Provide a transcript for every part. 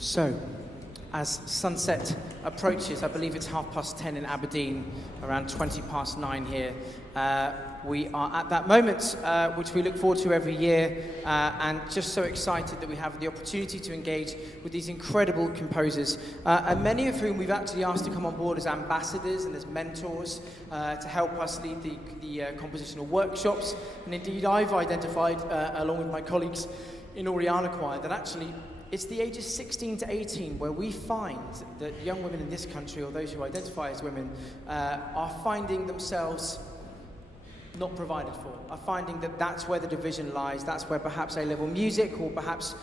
So, as sunset approaches, I believe it's 10:30 in Aberdeen, around 9:20 here. We are at that moment, which we look forward to every year, and just so excited that we have the opportunity to engage with these incredible composers, and many of whom we've actually asked to come on board as ambassadors and as mentors to help us lead the compositional workshops. And indeed, I've identified, along with my colleagues in Oriana Choir, that actually it's the ages 16 to 18 where we find that young women in this country, or those who identify as women, are finding themselves not provided for, are finding that that's where the division lies, that's where perhaps A-level music or perhaps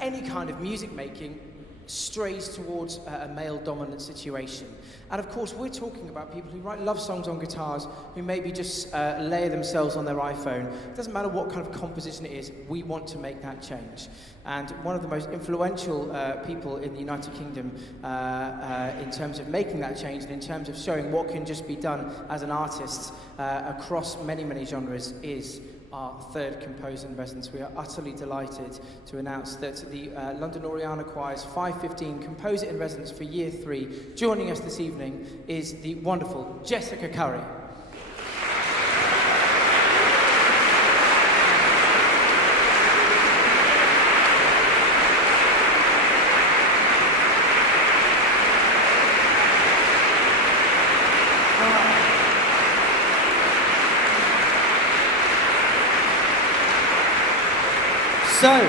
any kind of music making strays towards a male-dominant situation. And of course, we're talking about people who write love songs on guitars, who maybe just layer themselves on their iPhone. It doesn't matter what kind of composition it is, we want to make that change. And one of the most influential people in the United Kingdom in terms of making that change and in terms of showing what can just be done as an artist across many, many genres is our third composer in residence. We are utterly delighted to announce that the London Oriana Choir's 515 composer in residence for year 3, joining us this evening, is the wonderful Jessica Curry. So,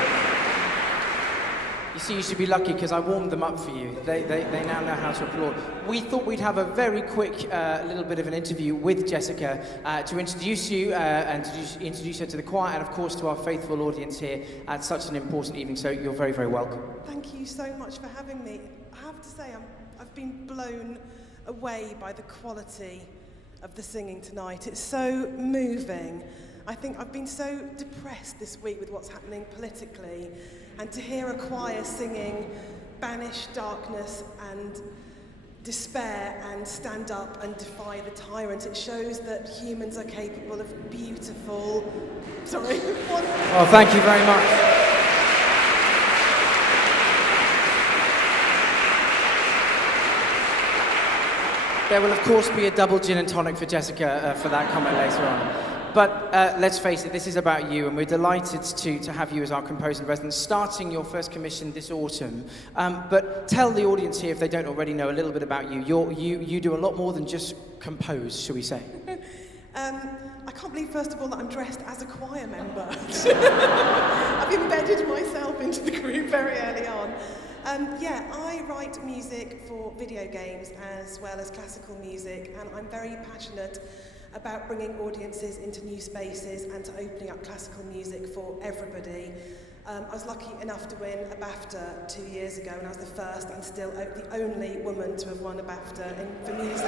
you see, you should be lucky because I warmed them up for you. They now know how to applaud. We thought we'd have a very quick little bit of an interview with Jessica to introduce you and to introduce her to the choir and, of course, to our faithful audience here at such an important evening. So you're very, very welcome. Thank you so much for having me. I have to say, I've been blown away by the quality of the singing tonight. It's so moving. I think I've been so depressed this week with what's happening politically, and to hear a choir singing Banish Darkness and Despair and Stand Up and Defy the Tyrant, it shows that humans are capable of beautiful... Sorry. Oh, thank you very much. There will, of course, be a double gin and tonic for Jessica for that comment later on. But let's face it, this is about you, and we're delighted to have you as our composer in residence, starting your first commission this autumn. But tell the audience here, if they don't already know, a little bit about you. You do a lot more than just compose, shall we say? I can't believe, first of all, that I'm dressed as a choir member. I've embedded myself into the group very early on. Yeah, I write music for video games as well as classical music, and I'm very passionate about bringing audiences into new spaces and to opening up classical music for everybody. I was lucky enough to win a BAFTA 2 years ago, and I was the first and still the only woman to have won a BAFTA for music.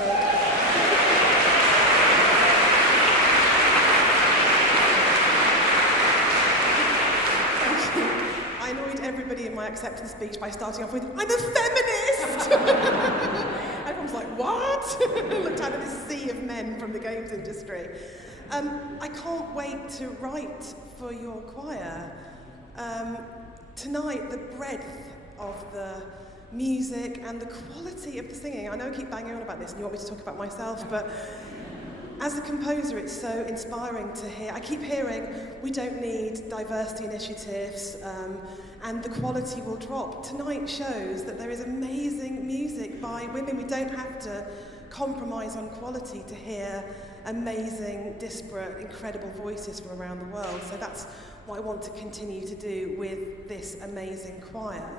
I annoyed everybody in my acceptance speech by starting off with, I'm a feminist! Everyone's like, what? Looked out at this sea of men from the games industry. I can't wait to write for your choir. Tonight, the breadth of the music and the quality of the singing. I know I keep banging on about this and you want me to talk about myself, but as a composer, it's so inspiring to hear. I keep hearing we don't need diversity initiatives and the quality will drop. Tonight shows that there is amazing music by women. We don't have to compromise on quality to hear amazing, disparate, incredible voices from around the world. So that's what I want to continue to do with this amazing choir,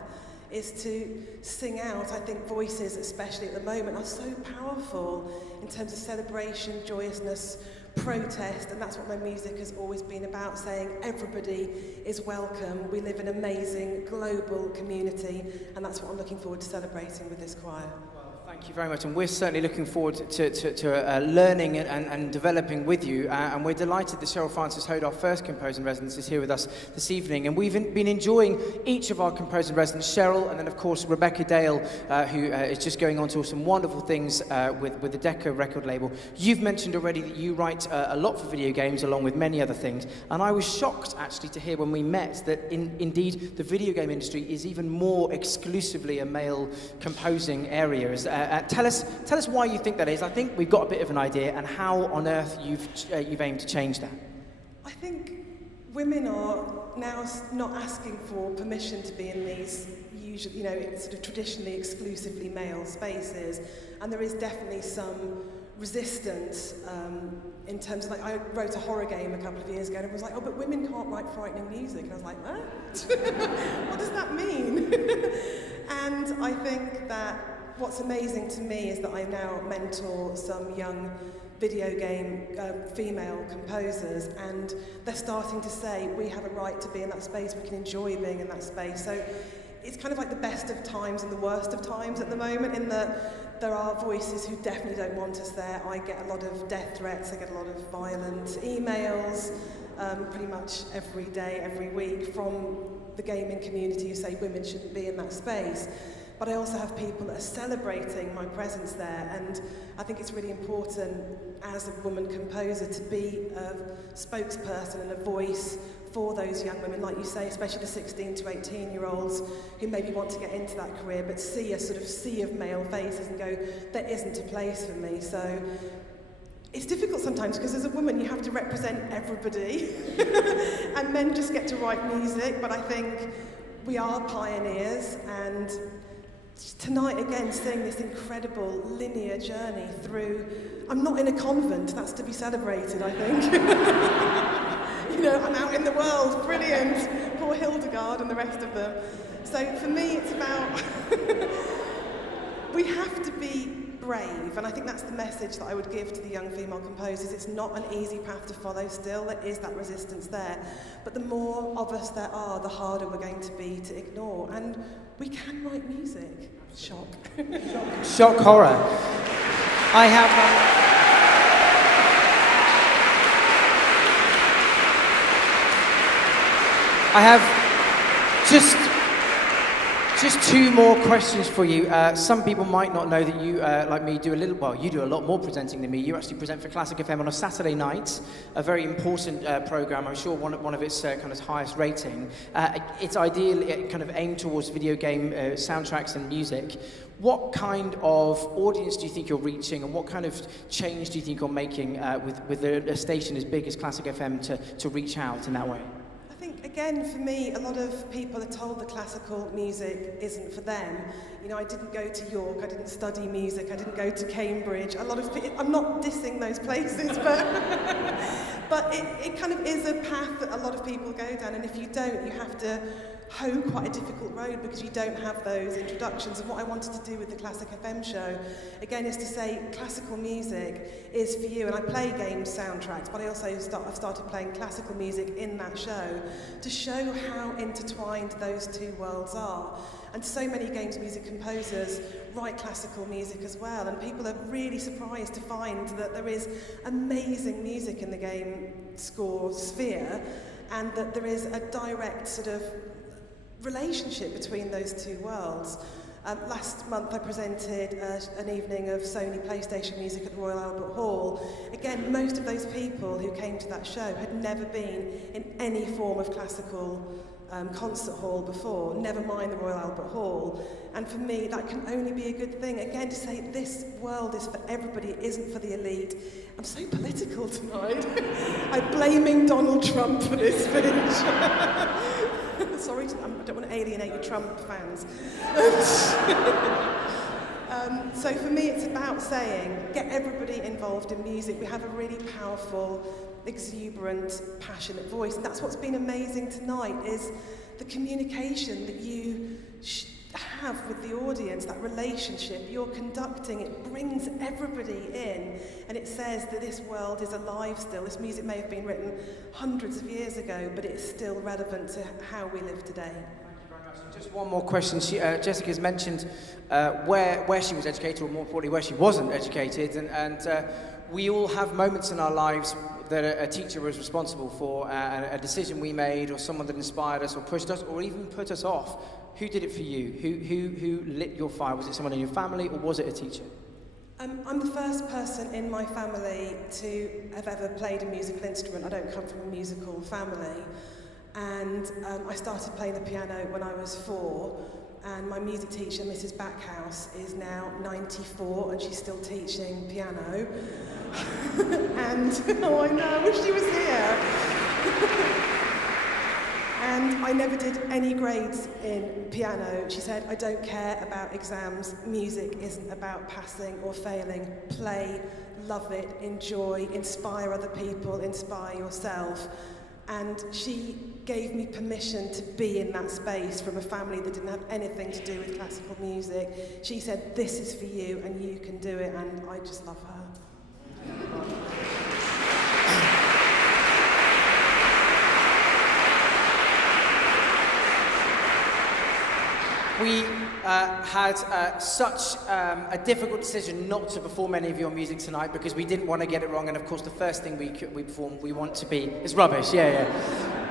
is to sing out. I think voices, especially at the moment, are so powerful in terms of celebration, joyousness, protest, and that's what my music has always been about, saying everybody is welcome. We live in an amazing global community, and that's what I'm looking forward to celebrating with this choir. Well, thank Thank you very much, and we're certainly looking forward to learning and developing with you, and we're delighted that Cheryl Francis Hode, our first Composer in Residence, is here with us this evening, and we've been enjoying each of our Composer in Residence, Cheryl, and then of course Rebecca Dale, who is just going on to some wonderful things with the Decca record label. You've mentioned already that you write a lot for video games, along with many other things, and I was shocked actually to hear when we met that indeed the video game industry is even more exclusively a male composing area. Tell us why you think that is. I think we've got a bit of an idea, and how on earth you've aimed to change that. I think women are now not asking for permission to be in these usually, sort of traditionally exclusively male spaces, and there is definitely some resistance in terms of, like, I wrote a horror game a couple of years ago, and it was like, oh, but women can't write frightening music, and I was like, what? What does that mean? And I think that what's amazing to me is that I now mentor some young video game female composers, and they're starting to say, we have a right to be in that space, we can enjoy being in that space. So it's kind of like the best of times and the worst of times at the moment, in that there are voices who definitely don't want us there. I get a lot of death threats, I get a lot of violent emails, pretty much every day, every week, from the gaming community who say women shouldn't be in that space. But I also have people that are celebrating my presence there, and I think it's really important as a woman composer to be a spokesperson and a voice for those young women, like you say, especially the 16 to 18-year-olds who maybe want to get into that career but see a sort of sea of male faces and go, there isn't a place for me. So it's difficult sometimes, because as a woman you have to represent everybody and men just get to write music, but I think we are pioneers, and tonight again seeing this incredible linear journey through, I'm not in a convent, that's to be celebrated, I think. I'm out in the world, brilliant, poor Hildegard and the rest of them. So for me it's about, we have to be brave, and I think that's the message that I would give to the young female composers. It's not an easy path to follow still, there is that resistance there, but the more of us there are, the harder we're going to be to ignore, and we can write music. Shock. Shock horror. I have... I have just two more questions for you. Some people might not know that you, like me, do you do a lot more presenting than me. You actually present for Classic FM on a Saturday night, a very important program, I'm sure one of its kind of highest rating. It's ideal, it kind of aimed towards video game soundtracks and music. What kind of audience do you think you're reaching, and what kind of change do you think you're making with a station as big as Classic FM to reach out in that way? I think, again, for me, a lot of people are told that classical music isn't for them. I didn't go to York, I didn't study music, I didn't go to Cambridge. A lot of people, I'm not dissing those places, but it kind of is a path that a lot of people go down, and if you don't, you have to hoe quite a difficult road because you don't have those introductions. And what I wanted to do with the Classic FM show, again, is to say classical music is for you. And I play game soundtracks, but I also I've started playing classical music in that show to show how intertwined those two worlds are. And so many games music composers write classical music as well, and people are really surprised to find that there is amazing music in the game score sphere, and that there is a direct sort of relationship between those two worlds. Last month I presented an evening of Sony PlayStation music at the Royal Albert Hall. Again, most of those people who came to that show had never been in any form of classical concert hall before, never mind the Royal Albert Hall. And for me, that can only be a good thing. Again, to say this world is for everybody, it isn't for the elite. I'm so political tonight. I'm blaming Donald Trump for this speech. Sorry, I don't want to alienate your Trump fans. So for me, it's about saying, get everybody involved in music. We have a really powerful, exuberant, passionate voice, and that's what's been amazing tonight, is the communication that you have with the audience, that relationship you're conducting. It brings everybody in, and it says that this world is alive still. This music may have been written hundreds of years ago, but it's still relevant to how we live today. Thank you very much. Just one more question. Jessica's mentioned where she was educated, or more importantly, where she wasn't educated, and we all have moments in our lives that a teacher was responsible for, a decision we made, or someone that inspired us, or pushed us, or even put us off. Who did it for you? Who lit your fire? Was it someone in your family, or was it a teacher? I'm the first person in my family to have ever played a musical instrument. I don't come from a musical family. And I started playing the piano when I was 4, and my music teacher, Mrs. Backhouse, is now 94 and she's still teaching piano. And, oh I know, I wish she was here. And I never did any grades in piano. She said, I don't care about exams. Music isn't about passing or failing. Play, love it, enjoy, inspire other people, inspire yourself. And she gave me permission to be in that space from a family that didn't have anything to do with classical music. She said, this is for you and you can do it, and I just love her. We had such a difficult decision not to perform any of your music tonight because we didn't want to get it wrong, and of course the first thing we perform, we want to be, it's rubbish, yeah.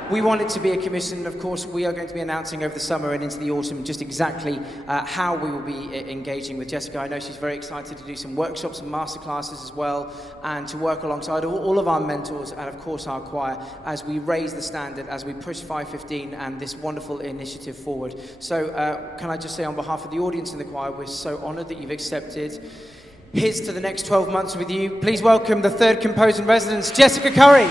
We want it to be a commission, and of course we are going to be announcing over the summer and into the autumn just exactly how we will be engaging with Jessica. I know she's very excited to do some workshops and masterclasses as well, and to work alongside all of our mentors and of course our choir as we raise the standard, as we push 515 and this wonderful initiative forward. So can I just say on behalf of the audience in the choir, we're so honoured that you've accepted. Here's to the next 12 months with you. Please welcome the third composer in residence, Jessica Curry.